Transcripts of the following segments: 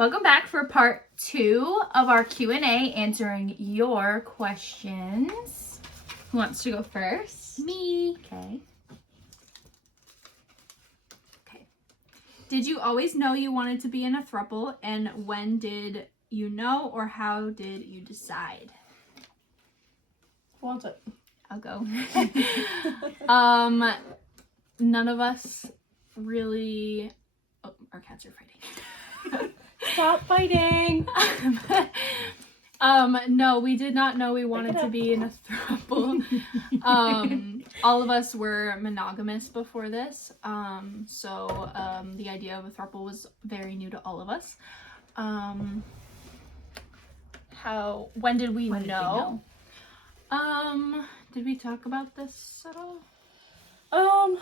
Welcome back for part 2 of our Q&A, answering your questions. Who wants to go first? Me. Okay. Did you always know you wanted to be in a throuple, and when did you know, or how did you decide? Who wants it? I'll go. None of us really... Oh, our cats are fighting. Stop fighting! No, we did not know we wanted to be in a throuple. All of us were monogamous before this, so the idea of a throuple was very new to all of us. When did we know? Did we talk about this at all?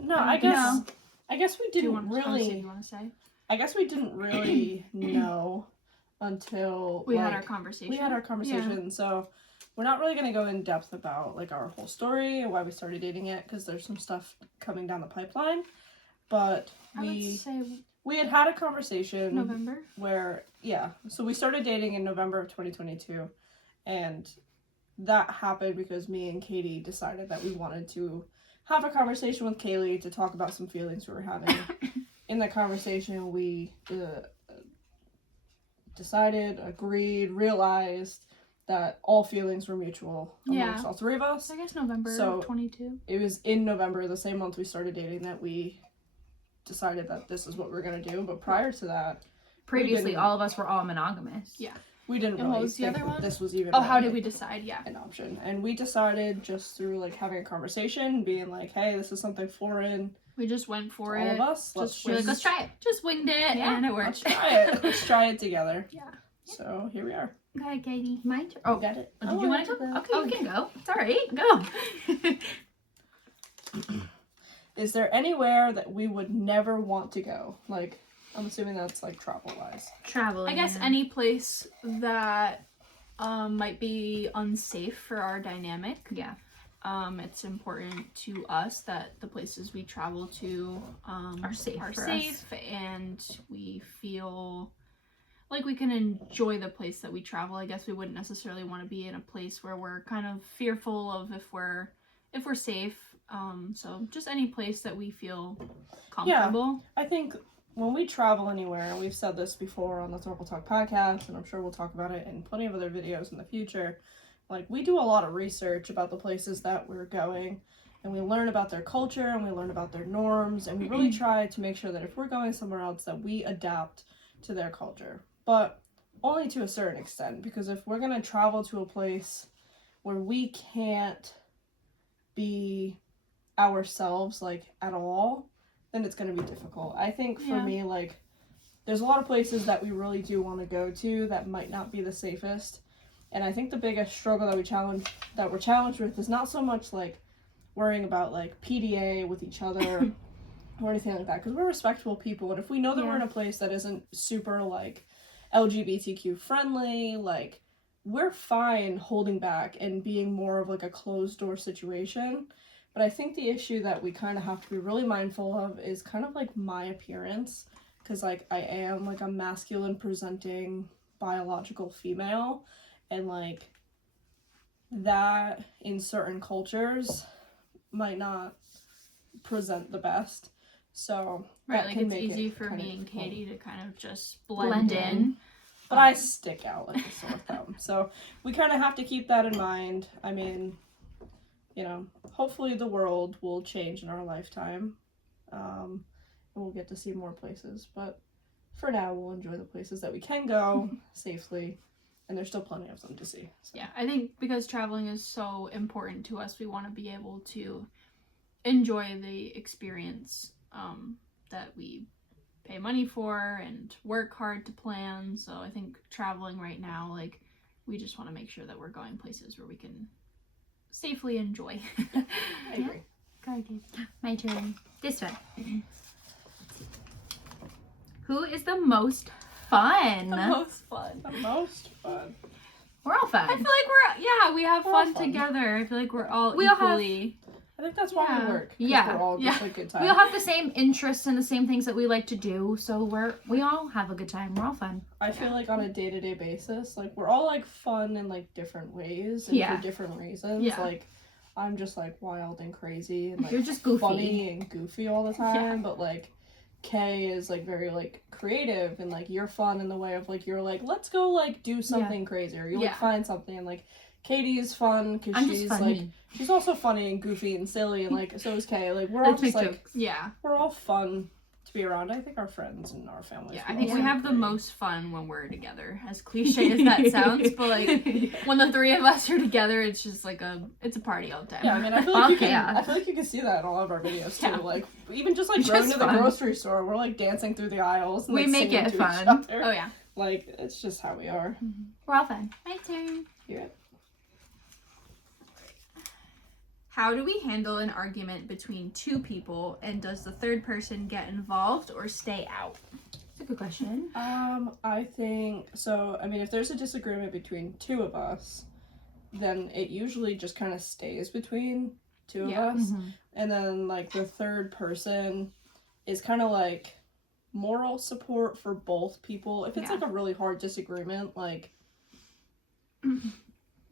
No, I guess we didn't really. You want to say? I guess we didn't really know until We had our conversation. Yeah. So we're not really gonna go in depth about like our whole story and why we started dating it, because there's some stuff coming down the pipeline. But we had a conversation November where so we started dating in November of 2022, and that happened because me and Katie decided that we wanted to have a conversation with Kaylee to talk about some feelings we were having. In the conversation, we agreed, realized that all feelings were mutual amongst all three of us. I guess November 22. It was in November, the same month we started dating, that we decided that this is what we're going to do. But prior to that... Previously, all of us were all monogamous. Yeah. We didn't really think that this was even how did we decide? An option. And we decided just through like having a conversation, being like, hey, this is something foreign. We just went for it. All of us. Let's try it. Just winged it, and it worked. Let's try it. Let's try it together. Yeah. So here we are. Okay, Katie. My turn. Oh, got it. Did you want to go? Okay, you can go. It's all right. Go. Is there anywhere that we would never want to go? Like, I'm assuming that's like travel-wise. Traveling. I guess any place that might be unsafe for our dynamic. Yeah. It's important to us that the places we travel to are safe and we feel like we can enjoy the place that we travel. I guess we wouldn't necessarily want to be in a place where we're kind of fearful of if we're safe. So just any place that we feel comfortable. Yeah, I think when we travel anywhere, and we've said this before on the Throuple Talk podcast, and I'm sure we'll talk about it in plenty of other videos in the future, like, we do a lot of research about the places that we're going, and we learn about their culture, and we learn about their norms, and we really try to make sure that if we're going somewhere else, that we adapt to their culture. But only to a certain extent, because if we're going to travel to a place where we can't be ourselves, like, at all, then it's going to be difficult. I think for me, like, there's a lot of places that we really do want to go to that might not be the safest. And I think the biggest struggle that we're challenged with is not so much like worrying about like PDA with each other or anything like that, because we're respectful people, and if we know that we're in a place that isn't super like LGBTQ friendly, like, we're fine holding back and being more of like a closed door situation. But I think the issue that we kind of have to be really mindful of is kind of like my appearance, because like I am like a masculine presenting biological female. And, like, that in certain cultures might not present the best. So, right, that like, can it's make easy it for kind me of and difficult. Katie to kind of just blend in. But I stick out like a sore thumb. So, we kind of have to keep that in mind. I mean, you know, hopefully the world will change in our lifetime. And we'll get to see more places. But for now, we'll enjoy the places that we can go safely. And there's still plenty of them to see. So. Yeah, I think because traveling is so important to us, we want to be able to enjoy the experience that we pay money for and work hard to plan. So I think traveling right now, like, we just want to make sure that we're going places where we can safely enjoy. I agree. My turn. This one. Who is the most fun? The most fun. We're all fun. I feel like we have fun together. I feel like we're all equally I think that's why Yeah. we work. 'Cause Yeah. We're all just Yeah. like good time. We all have the same interests and the same things that we like to do, so we all have a good time. We're all fun. I feel like on a day-to-day basis, like we're all like fun in like different ways and Yeah. for different reasons. Yeah. Like I'm just like wild and crazy and like You're just goofy. funny and goofy all the time, Yeah. but like Kay is like very like creative and like you're fun in the way of like you're like let's go like do something crazy or you like Yeah. find something and like Katie is fun because I'm just she's funny. like she's also funny and goofy and silly and like so is Kay. Like we're all Let's make just like jokes. Yeah. we're all fun to be around. I think our friends and our families. Yeah, I feel think we also have the great. most fun when we're together. As cliche as that sounds, but like when the three of us are together, it's just like it's a party all the time. Yeah, I mean, I feel like you Okay, can. yeah. I feel like you can see that in all of our videos too. Yeah. Like even just like It's going just to the fun. grocery store, we're like dancing through the aisles. And, We like, make singing it to each fun. other. Oh yeah. Like it's just how we are. We're all fun. My turn. Yeah. How do we handle an argument between two people, and does the third person get involved or stay out? That's a good question. I think so. I mean, if there's a disagreement between two of us, then it usually just kind of stays between two of Yeah. us, Mhm. and then like the third person is kind of like moral support for both people. If it's Yeah. like a really hard disagreement, like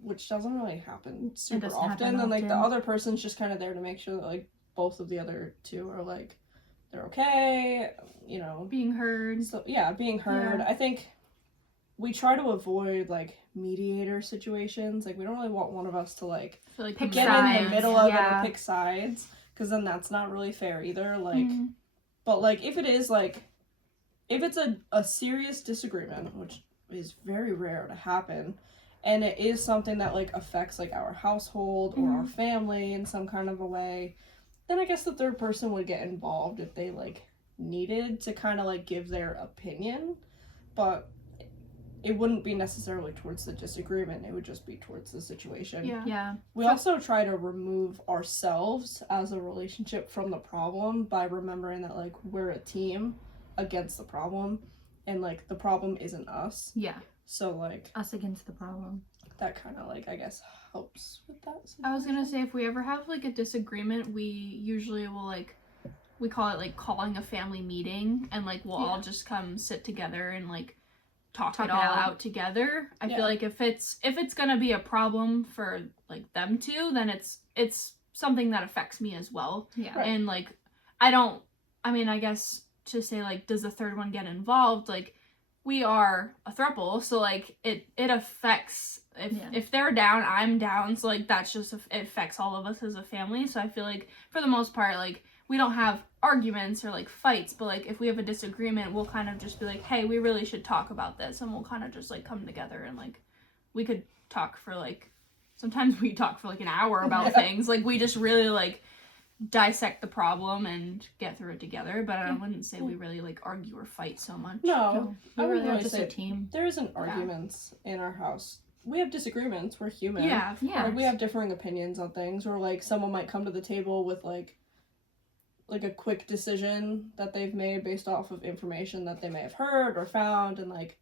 which doesn't really happen super doesn't often, happen and like the often. other person's just kind of there to make sure that like both of the other two are like they're okay, you know. Being heard. So yeah, being heard. I think we try to avoid like mediator situations. Like we don't really want one of us to like I feel like Pick get sides. in the middle of it Yeah. or pick sides, because then that's not really fair either. Like, Mhm. but like if it is like if it's a serious disagreement, which is very rare to happen, and it is something that like affects like our household or our family in some kind of a way, then I guess the third person would get involved if they like needed to kind of like give their opinion, but it wouldn't be necessarily towards the disagreement, it would just be towards the situation. Yeah. Yeah. We also try to remove ourselves as a relationship from the problem by remembering that like we're a team against the problem and like the problem isn't us. Yeah. So like Us against the problem. that kind of like I guess helps with that situation. I was gonna say if we ever have like a disagreement, we usually will like we call it like calling a family meeting, and like we'll all just come sit together and like talk it all out together. I Yeah. feel like if it's gonna be a problem for like them two, then it's something that affects me as well. Yeah. Right. And like I guess to say like does the third one get involved, like we are a throuple, so like it affects if they're down, I'm down, so like that's just it affects all of us as a family. So I feel like for the most part like we don't have arguments or like fights, but like if we have a disagreement, we'll kind of just be like, hey, we really should talk about this, and we'll kind of just like come together and like we could talk for like sometimes we talk for like an hour about things. Like we just really like dissect the problem and get through it together, but I wouldn't say we really like argue or fight so much. No, I We would really are really just say a team. there isn't arguments in our house. We have disagreements, we're human. Yeah, of Yeah. Like we have differing opinions on things, or like someone might come to the table with like a quick decision that they've made based off of information that they may have heard or found, and like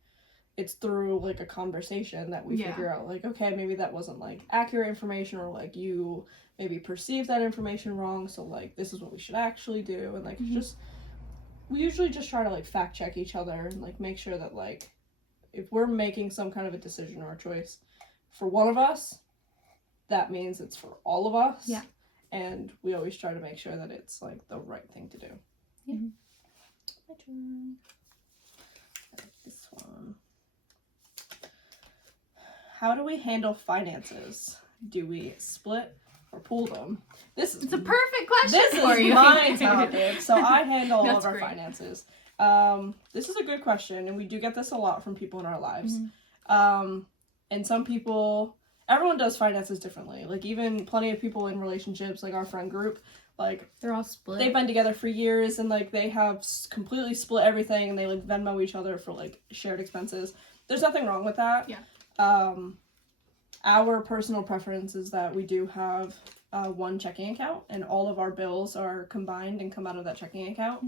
it's through like a conversation that we figure out like, okay, maybe that wasn't like accurate information, or like you maybe perceived that information wrong, so like this is what we should actually do. And like just we usually just try to like fact check each other and like make sure that like if we're making some kind of a decision or a choice for one of us, that means it's for all of us. Yeah. And we always try to make sure that it's like the right thing to do. Yeah. My turn. This one. How do we handle finances? Do we split or pool them? This is It's a perfect question this for is you. my topic. So I handle all That's of our great. finances. This is a good question, and we do get this a lot from people in our lives. And some people, everyone does finances differently. Like even plenty of people in relationships, like our friend group, like They're all split. they've been together for years, and like they have completely split everything, and they like Venmo each other for like shared expenses. There's nothing wrong with that. Yeah. Our personal preference is that we do have one checking account, and all of our bills are combined and come out of that checking account.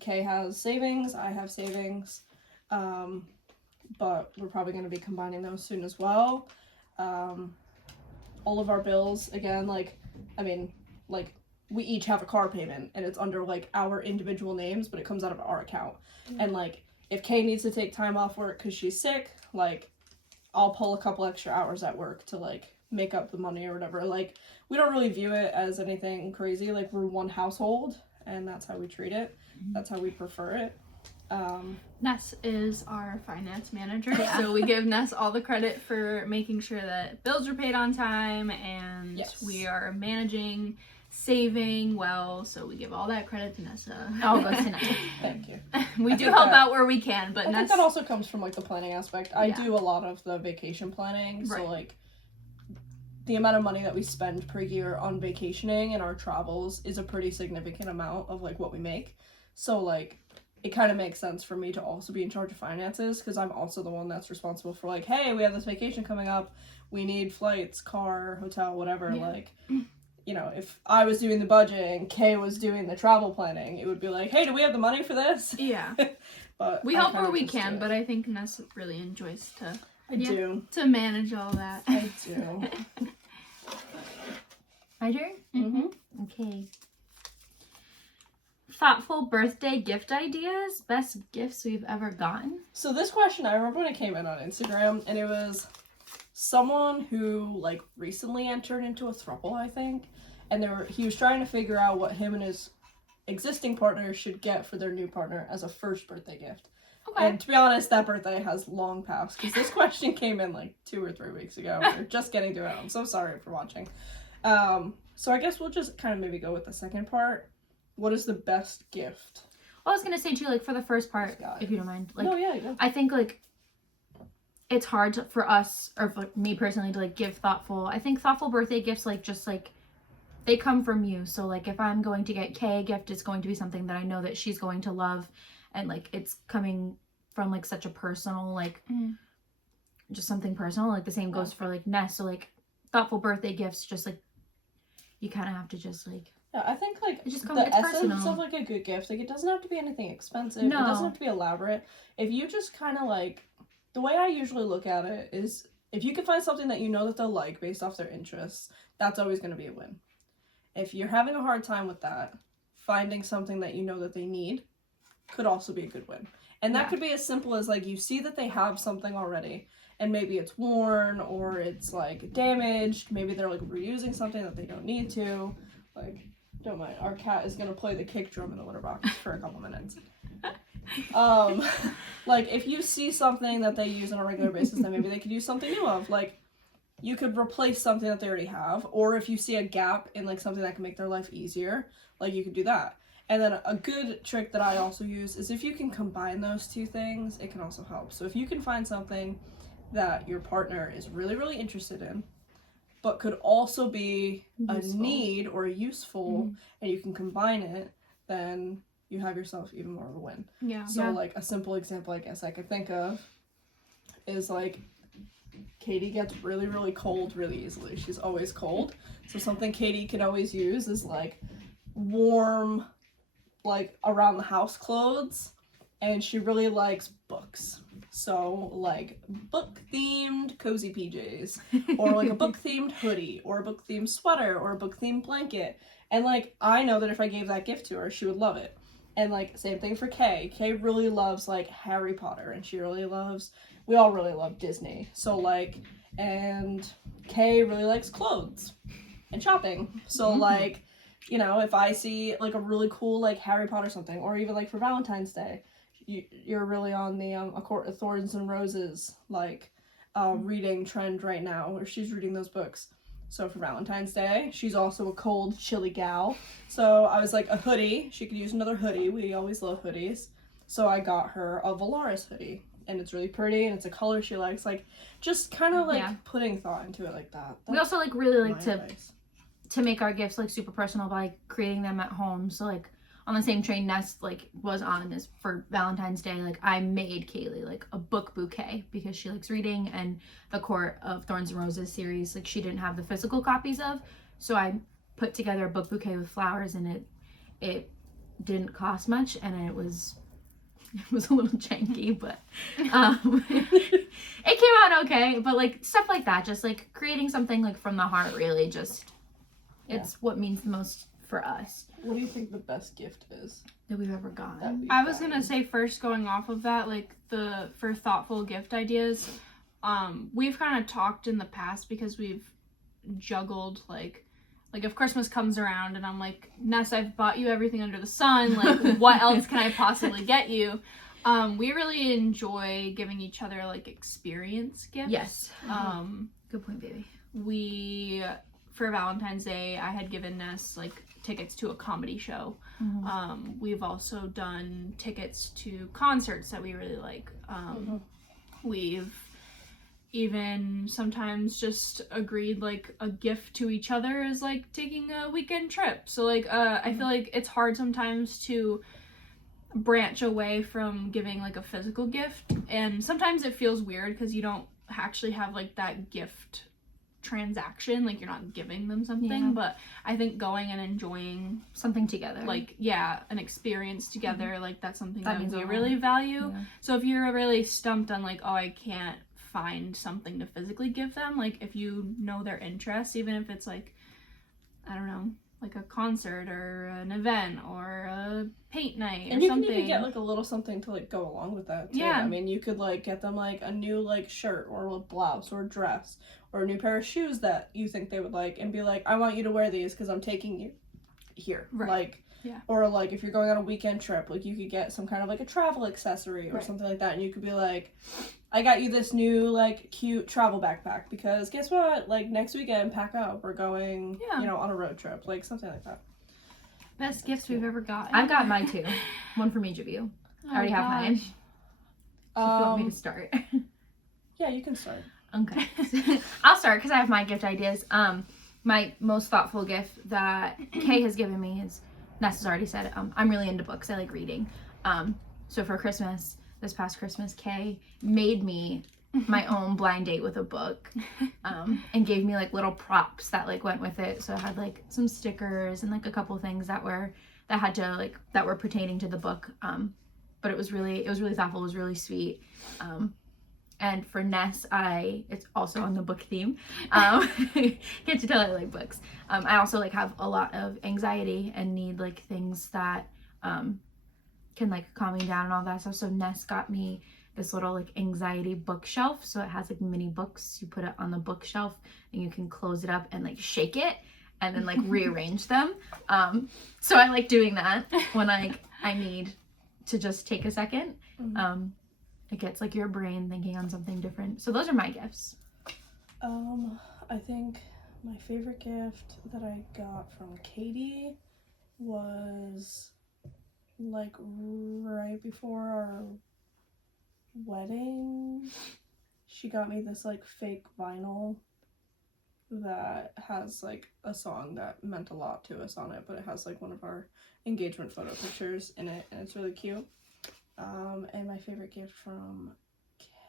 Kay has savings, I have savings, but we're probably going to be combining those soon as well. All of our bills, again, like I mean, like, we each have a car payment, and it's under, like, our individual names, but it comes out of our account. And, like, if Kay needs to take time off work because she's sick, like, I'll pull a couple extra hours at work to, like, make up the money or whatever. Like, we don't really view it as anything crazy. Like, we're one household, and that's how we treat it. That's how we prefer it. Ness is our finance manager, so we give Ness all the credit for making sure that bills are paid on time, and we are managing, saving well, so we give all that credit to Nessa. All goes to Nessa. Thank you. We do help out where we can, but I think that also comes from, like, the planning aspect. I do a lot of the vacation planning, so, like, the amount of money that we spend per year on vacationing and our travels is a pretty significant amount of, like, what we make. So, like, it kind of makes sense for me to also be in charge of finances, because I'm also the one that's responsible for, like, hey, we have this vacation coming up, we need flights, car, hotel, whatever. Like, you know, if I was doing the budget and Kay was doing the travel planning, it would be like, hey, do we have the money for this? Yeah. But we help where we can, but I think Ness really enjoys to manage all that. I do. My turn? Mm-hmm. Okay. Thoughtful birthday gift ideas? Best gifts we've ever gotten? So this question, I remember when it came in on Instagram, and it was someone who, like, recently entered into a throuple, I think, and he was trying to figure out what him and his existing partner should get for their new partner as a first birthday gift. Okay. And to be honest, that birthday has long passed, because this question came in, like, 2 or 3 weeks ago. We're just getting to it. I'm so sorry for watching. So I guess we'll just kind of maybe go with the second part. What is the best gift? Well, I was gonna say too, like, for the first part, if you don't mind. Like, no, yeah. I think, like, it's hard for us, or for me personally, to, like, give thoughtful. I think thoughtful birthday gifts, like, just, like, they come from you. So, like, if I'm going to get Kay a gift, it's going to be something that I know that she's going to love, and, like, it's coming from, like, such a personal, like, just something personal. Like, the same goes for, like, Ness. So, like, thoughtful birthday gifts, just, like, you kind of have to just, like, yeah, I think, like, it's the essence personal. of, like, a good gift, like, it doesn't have to be anything expensive. No. It doesn't have to be elaborate. If you just kind of, like, the way I usually look at it is, if you can find something that you know that they'll like based off their interests, that's always going to be a win. If you're having a hard time with that, finding something that you know that they need could also be a good win. And that could be as simple as, like, you see that they have something already, and maybe it's worn, or it's, like, damaged, maybe they're, like, reusing something that they don't need to. Like, don't mind, our cat is gonna play the kick drum in the litter box for a couple minutes. Like, if you see something that they use on a regular basis, then maybe they could use something new of. Like, you could replace something that they already have, or if you see a gap in, like, something that can make their life easier, like, you could do that. And then a good trick that I also use is if you can combine those two things, it can also help. So if you can find something that your partner is really, really interested in, but could also be useful. A need or useful, and you can combine it, then you have yourself even more of a win. Yeah. So, like, a simple example I guess I could think of is, like, Katie gets really, really cold really easily. She's always cold. So something Katie can always use is, like, warm, like, around the house clothes, and she really likes books. So, like, book-themed cozy PJs, or, like, a book-themed hoodie, or a book-themed sweater, or a book-themed blanket. And, like, I know that if I gave that gift to her, she would love it. And, like, same thing for Kay. Kay really loves, like, Harry Potter, and we all really love Disney. So, like, and Kay really likes clothes and shopping. So, like, you know, if I see, like, a really cool, like, Harry Potter something, or even, like, for Valentine's Day, you're really on the A Court of Thorns and Roses, like, reading trend right now, where she's reading those books. So for Valentine's Day, she's also a cold, chilly gal. So I was like, a hoodie. She could use another hoodie. We always love hoodies. So I got her a Valaris hoodie. And it's really pretty, and it's a color she likes. Like, just kind of, like, putting thought into it like that. We also, like, really like to make our gifts, like, super personal by creating them at home. So, like, on the same train Ness, like, was on is for Valentine's Day, like, I made Kaylee, like, a book bouquet because she likes reading, and the Court of Thorns and Roses series, like, she didn't have the physical copies of, so I put together a book bouquet with flowers, and it didn't cost much, and it was a little janky, but it came out okay. But, like, stuff like that, just, like, creating something, like, from the heart, really just, It's what means the most for us What do you think the best gift is that we've ever that gotten. we've I was gotten? gonna say first, going off of that, like for thoughtful gift ideas, we've kind of talked in the past because we've juggled like if Christmas comes around and I'm like, Ness, I've bought you everything under the sun, like what else can I possibly get you? We really enjoy giving each other like experience gifts. Yes. Um, Good point, baby. we for Valentine's Day, I had given Ness like tickets to a comedy show. We've also done tickets to concerts that we really like. We've even sometimes just agreed like a gift to each other is like taking a weekend trip. So like I feel like it's hard sometimes to branch away from giving like a physical gift, and sometimes it feels weird because you don't actually have like that gift transaction, like you're not giving them something. But I think going and enjoying something together, like an experience together, like that's something That that means we a really lot. value. Yeah. So if you're really stumped on like, oh, I can't find something to physically give them, like if you know their interests, even if it's like, I don't know, like a concert or an event or a paint night And or you something. can even get like a little something to like go along with that too. Yeah. I mean, you could like get them like a new like shirt or a blouse or a dress or a new pair of shoes that you think they would like, and be like, I want you to wear these because I'm taking you here. Right. Like, yeah. Or like if you're going on a weekend trip, like you could get some kind of like a travel accessory or Right. something like that, and you could be like, I got you this new like cute travel backpack because guess what? Like next weekend, pack up. We're going, you know, on a road trip, like something like that. Best gifts we've ever gotten. I've got mine too. One from each of you. I already have mine. So if you want me to start. Yeah, you can start. Okay. I'll start because I have my gift ideas. My most thoughtful gift that Kay has given me is, Ness has already said it, I'm really into books. I like reading. So for Christmas, this past Christmas, Kay made me my own blind date with a book, and gave me like little props that like went with it. So I had like some stickers and like a couple things that were pertaining to the book. But it was really thoughtful. It was really sweet. And for Ness, it's also on the book theme. Can't you tell I like books? I also like have a lot of anxiety and need like things that can like calm me down and all that stuff. So Ness got me this little like anxiety bookshelf. So it has like mini books. You put it on the bookshelf and you can close it up and like shake it and then like rearrange them. So I like doing that when I need to just take a second. It gets like your brain thinking on something different. So those are my gifts. I think my favorite gift that I got from Katie was like right before our wedding. She got me this like fake vinyl that has like a song that meant a lot to us on it, but it has like one of our engagement photo pictures in it, and it's really cute. And my favorite gift from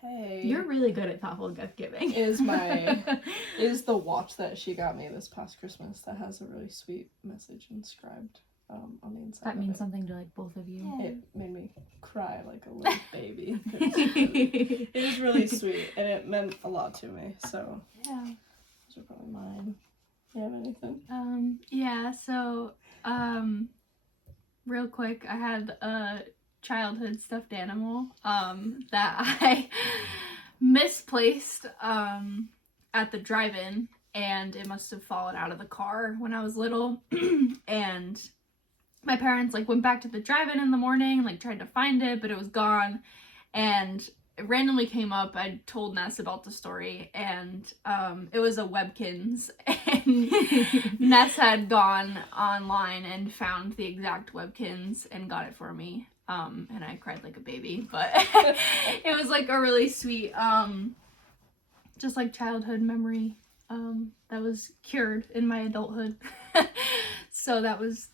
Kay, You're really good at thoughtful gift giving. is the watch that she got me this past Christmas that has a really sweet message inscribed on the inside. That means something to like both of you. It made me cry like a little baby. It was really sweet, and it meant a lot to me. So Yeah. those are probably mine. You have anything? So real quick, I had a childhood stuffed animal that I misplaced at the drive-in, and it must have fallen out of the car when I was little. And my parents like went back to the drive-in in the morning, like tried to find it, but it was gone. And it randomly came up. I told Ness about the story, and it was a Webkinz, and Ness had gone online and found the exact Webkinz and got it for me. And I cried like a baby, but it was like a really sweet, just like childhood memory, that was cured in my adulthood. So that was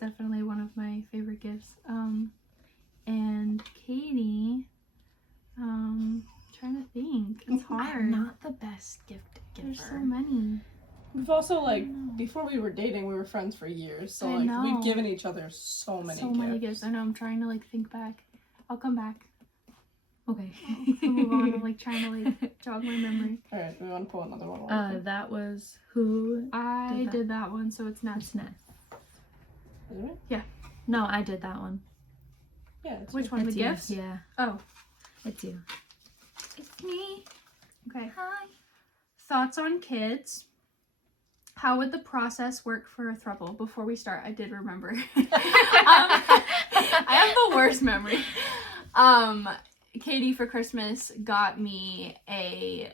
definitely one of my favorite gifts. And Katie, trying to think, it's hard. I'm not the best gift giver. There's so many. We've also before we were dating, we were friends for years, so I know. we've given each other so many gifts. I know. I'm trying to like think back. I'll come back. Okay. I'll move on. I'm like trying to like jog my memory. All right, we want to pull another one. That was who? I did that one, so it's It's Ness. Ness. Is it? No, I did that one. Yeah. It's Which one? The It's you. gifts? Yeah. Oh, It's you. It's me. okay. Hi. Thoughts on kids. How would the process work for a throuple? Before we start, I did remember. I have the worst memory. Katie for Christmas got me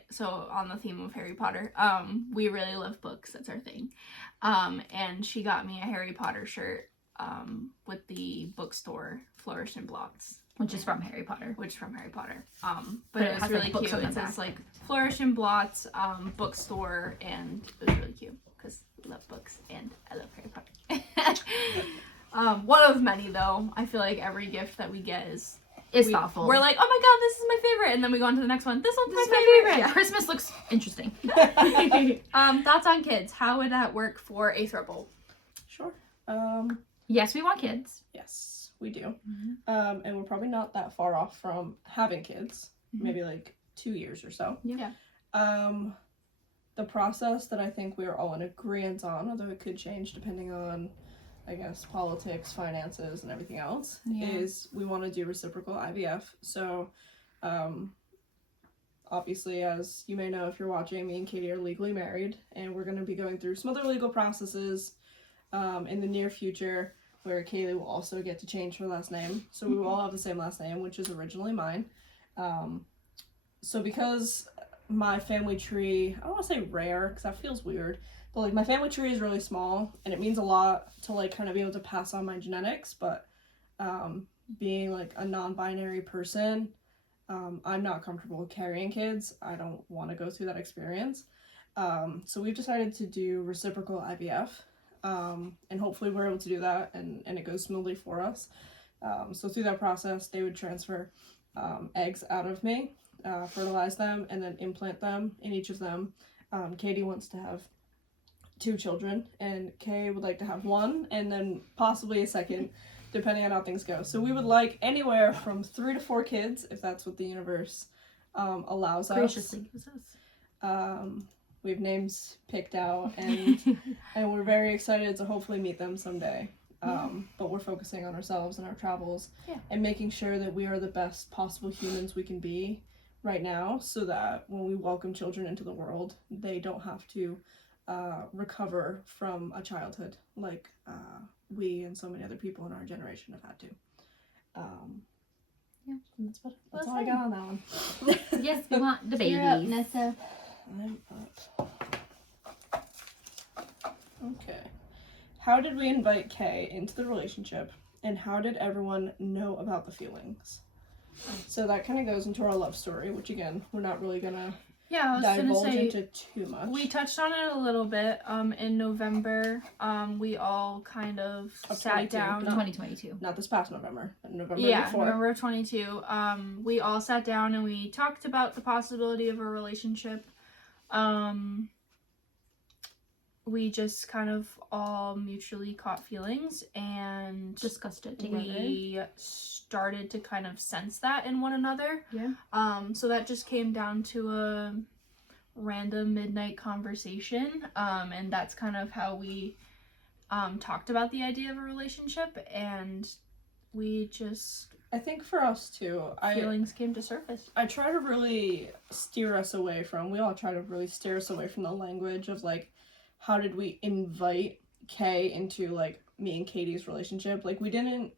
so on the theme of Harry Potter, we really love books, that's our thing. And she got me a Harry Potter shirt with the bookstore Flourish and Blots. Which is from Harry Potter. But it it was has, really like, books cute. on the It says back. like Flourish and Blots bookstore, and it was really cute because I love books and I love Harry Potter. One of many though. I feel like every gift that we get is thoughtful. We're like, oh my god, this is my favorite, and then we go on to the next one. This one's This is my favorite. Yeah. Christmas looks interesting. Thoughts on kids? How would that work for a throuple? Sure. Yes, we want kids. Yes, we do. And we're probably not that far off from having kids. Maybe like 2 years or so. Yeah. The process that I think we are all in agreement on, although it could change depending on, I guess, politics, finances, and everything else, is we want to do reciprocal IVF. So, obviously, as you may know if you're watching, me and Katie are legally married, and we're going to be going through some other legal processes in the near future where Kaylee will also get to change her last name. So we will all have the same last name, which is originally mine. So because my family tree, I don't want to say rare because that feels weird, but like my family tree is really small and it means a lot to like kind of be able to pass on my genetics, but being like a non-binary person, I'm not comfortable with carrying kids. I don't want to go through that experience. So we've decided to do reciprocal IVF, and hopefully we're able to do that and it goes smoothly for us. So through that process, they would transfer eggs out of me, fertilize them, and then implant them in each of them. Katie wants to have 2 children, and Kay would like to have 1, and then possibly a second, depending on how things go. So we would like anywhere from 3 to 4 kids, if that's what the universe allows us. Graciously gives us. We have names picked out, and we're very excited to hopefully meet them someday. But we're focusing on ourselves and our travels, and making sure that we are the best possible humans we can be right now, so that when we welcome children into the world, they don't have to recover from a childhood like we and so many other people in our generation have had to. That's all I got on that one. Yes, we want the babies. You're up, Nessa. I'm up. Okay. How did we invite Kay into the relationship, and how did everyone know about the feelings? So that kind of goes into our love story, which again, we're not really gonna divulge into too much. We touched on it a little bit in November. We all kind of sat 22, down. 2022. Not this past November, but November Yeah, before. November of 22. We all sat down and we talked about the possibility of a relationship. We just kind of all mutually caught feelings and Discussed it together. we started to kind of sense that in one another. Yeah. So that just came down to a random midnight conversation. And that's kind of how we talked about the idea of a relationship, and we just I think for us too, feelings came to surface. I try to really steer us away from, we all try to really steer us away from the language of like, how did we invite Kay into like me and Katie's relationship? Like we didn't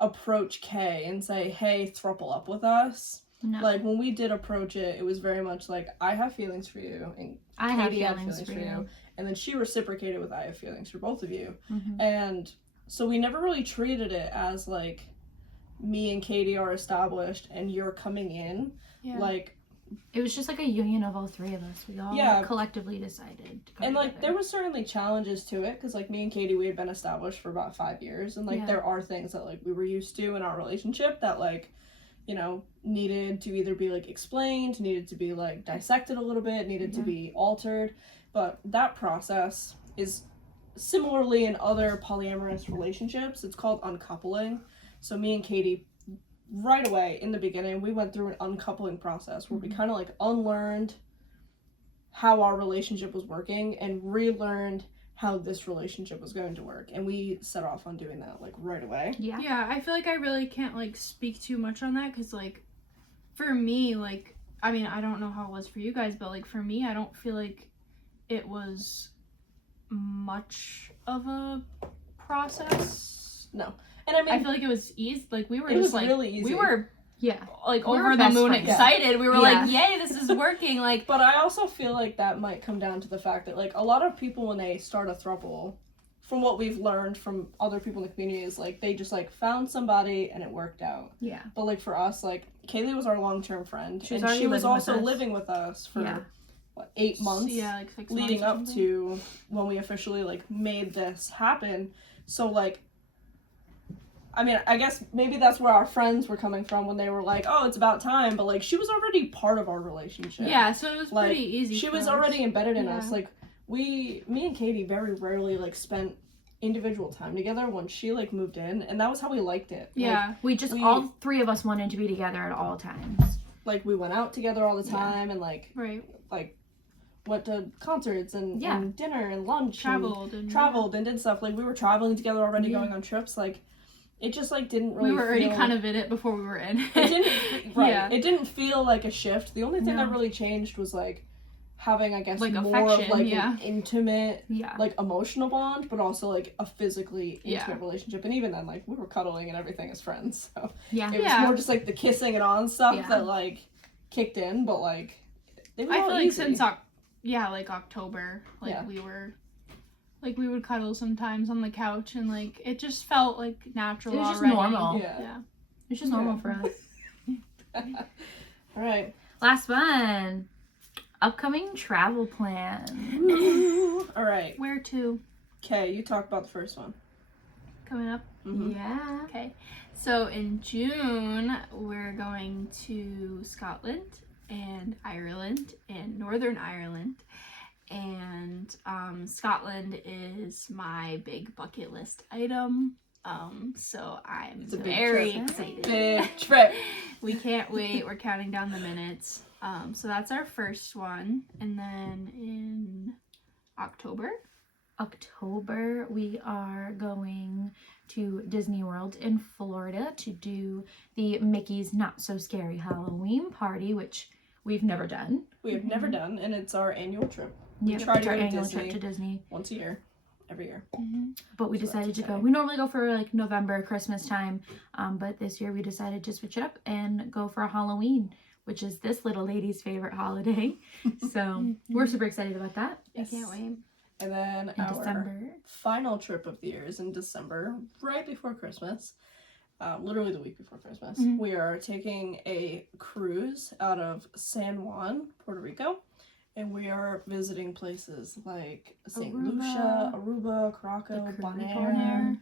approach Kay and say, hey, throuple up with us. No. Like when we did approach it, it was very much like, I have feelings for you, and I have Katie had feelings for you. and then she reciprocated with, I have feelings for both of you. Mm-hmm. And so we never really treated it as like, me and Katie are established and you're coming in. Yeah. Like, It was just like a union of all 3 of us. We all collectively decided to come and like together. there was certainly challenges to it, because like me and Katie, we had been established for about 5 years, and like there are things that like we were used to in our relationship that like, you know, needed to either be like explained, needed to be like dissected a little bit, needed to be altered. But that process is similarly in other polyamorous relationships, it's called uncoupling. So me and Katie right away in the beginning, we went through an uncoupling process where we kind of like unlearned how our relationship was working and relearned how this relationship was going to work, and we set off on doing that like right away. Yeah, I feel like I really can't like speak too much on that, because like for me, like, I mean, I don't know how it was for you guys, but like for me, I don't feel like it was much of a process. No. And I mean, I feel like it was easy. Like we were it just was like really easy. we were like We were over the best moon friends. excited. We were Yeah. like, yay, this is working. Like, but I also feel like that might come down to the fact that like a lot of people when they start a throuple, from what we've learned from other people in the community, is like they just like found somebody and it worked out. Yeah. But like for us, like Kaylee was our long-term friend, She was and already she was living with also us. living with us for Yeah. what, 8 months. yeah, like 6 leading months or up something. to when we officially like made this happen. So like, I mean, I guess maybe that's where our friends were coming from when they were like, oh, it's about time, but like she was already part of our relationship. Yeah, so it was Like, pretty easy. She for was us. already embedded in Yeah. us. Like me and Katie very rarely like spent individual time together when she like moved in, and that was how we liked it. Yeah. We just, all three of us wanted to be together at all times. Like we went out together all the time and like Right. went to concerts and dinner and lunch. Traveled and did stuff. Like we were traveling together already, Yeah. going on trips. Like it just like didn't really we were already feel... kind of in it before we were in. It didn't right. Yeah. It didn't feel like a shift. The only thing No. that really changed was like having, I guess, Like, more affection, of like yeah. an intimate, Yeah. like emotional bond, but also like a physically intimate Yeah. relationship. And even then, like we were cuddling and everything as friends. So Yeah. it was Yeah. more just like the kissing and on stuff Yeah. that like kicked in. But like it was I all feel like easy. since like October, like Yeah. we were, like we would cuddle sometimes on the couch, and like it just felt like natural. It was just already. normal. Yeah. Yeah. It's just normal for us. All right. Last one. Upcoming travel plans. All right. Where to? Okay, you talk about the first one. Coming up. Mhm. Yeah. Okay. So in June, we're going to Scotland and Ireland and Northern Ireland. And Scotland is my big bucket list item. So I'm It's a big very trip. excited. Big trip. We can't wait. We're counting down the minutes. So that's our first one. And then in October, We are going to Disney World in Florida to do the Mickey's Not So Scary Halloween party, which we've never done. We have never done, and it's our annual trip. Yeah, try to it's our go to annual Disney. trip to Disney. Once a year. Every year. But we So that's decided to go. exciting. We normally go for like November, Christmas time. But this year we decided to switch it up and go for a Halloween, which is this little lady's favorite holiday. So we're super excited about that. I can't wait. And then In our December. final trip of the year is in December, right before Christmas. Literally the week before Christmas. Mhm. We are taking a cruise out of San Juan, Puerto Rico. And we are visiting places like St. Lucia, Aruba, Caraco, The Bonaire,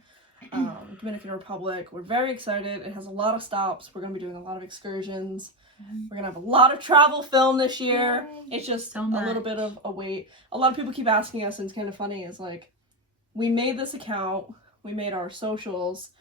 Dominican Republic. We're very excited. It has a lot of stops. We're going to be doing a lot of excursions. We're going to have a lot of travel film this year. Yay. It's just So a little much. bit of a wait. A lot of people keep asking us, and it's kind of funny, is like, we made this account, we made our socials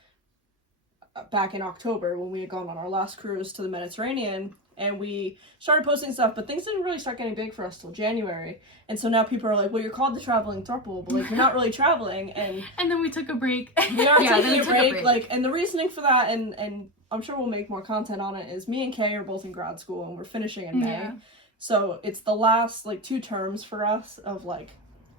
back in October when we had gone on our last cruise to the Mediterranean, and we started posting stuff, but things didn't really start getting big for us till January. And so now people are like, well, you're called the Traveling Throuple, but like you're not really traveling. And And then we took a break. we are Yeah, then taking we a took a break. break. Like, and the reasoning for that, and I'm sure we'll make more content on it, is me and Kay are both in grad school and we're finishing in May. Yeah. So it's the last like 2 terms for us of like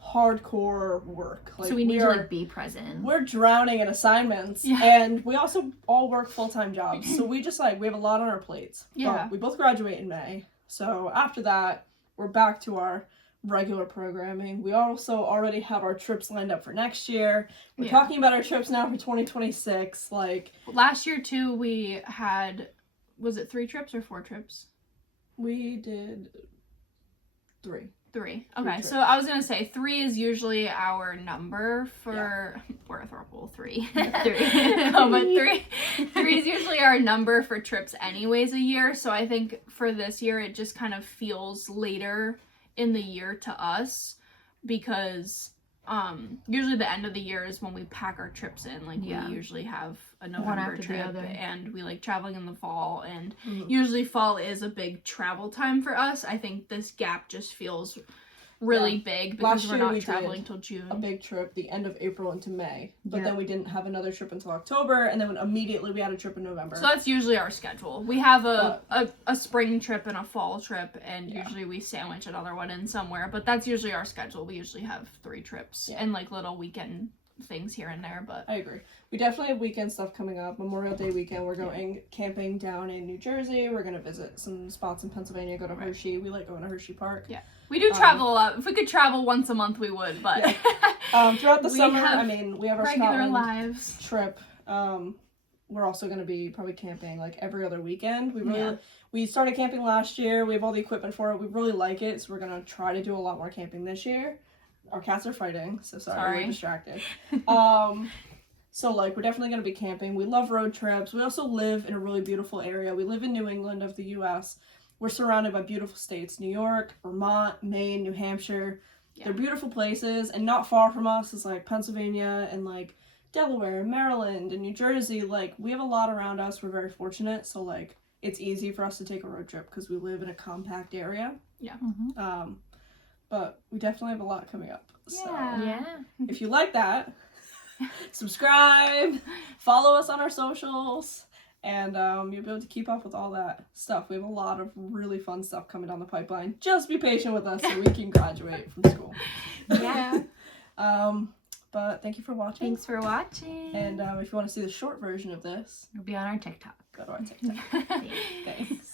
hardcore work. Like, So we need to are- like be present. we're drowning in assignments, Yeah. and we also all work full-time jobs, so we just like we have a lot on our plates. Yeah. But we both graduate in May, so after that we're back to our regular programming. We also already have our trips lined up for next year. We're Yeah. talking about our trips now for 2026. Like Last year too, we had, was it 3 trips or 4 trips? we did 3. 3. Okay, trips. so I was gonna say 3 is usually our number for we're a Throuple 3. 3. No, but 3 is usually our number for trips anyways a year. So I think for this year it just kind of feels later in the year to us because Usually the end of the year is when we pack our trips in. Like, Yeah. we usually have a One November after the trip, other. and we like traveling in the fall, and Mhm. usually fall is a big travel time for us. I think this gap just feels really big because Last we're year we not traveling did till June. a big trip the end of April into May, but Yeah. then we didn't have another trip until October, and then immediately we had a trip in November. So that's usually our schedule. We have a spring trip and a fall trip, and usually we sandwich another one in somewhere, but that's usually our schedule. We usually have 3 trips and like little weekend things here and there, but I agree. We definitely have weekend stuff coming up. Memorial Day weekend, we're going camping down in New Jersey. We're going to visit some spots in Pennsylvania, go to Hershey. We like going to Hershey Park. Yeah. We do travel a lot. If we could travel once a month, we would, but throughout the we summer, have I mean, we have our regular Scotland lives. trip. We're also going to be probably camping like every other weekend. Yeah. We started camping last year. We have all the equipment for it. We really like it, so we're going to try to do a lot more camping this year. Our cats are fighting, so sorry. We're distracted. So like, we're definitely going to be camping. We love road trips. We also live in a really beautiful area. We live in New England of the U.S. We're surrounded by beautiful states: New York, Vermont, Maine, New Hampshire. Yeah. They're beautiful places, and not far from us is like Pennsylvania and like Delaware and Maryland and New Jersey. Like, we have a lot around us. We're very fortunate, so like, it's easy for us to take a road trip because we live in a compact area. Yeah. Mm-hmm. But we definitely have a lot coming up. So Yeah. if you like that, subscribe, follow us on our socials, and you'll be able to keep up with all that stuff. We have a lot of really fun stuff coming down the pipeline. Just be patient with us so we can graduate from school. Yeah. But thank you for watching. Thanks for watching. And if you want to see the short version of this, It'll be on our TikTok. go to our TikTok. Thanks.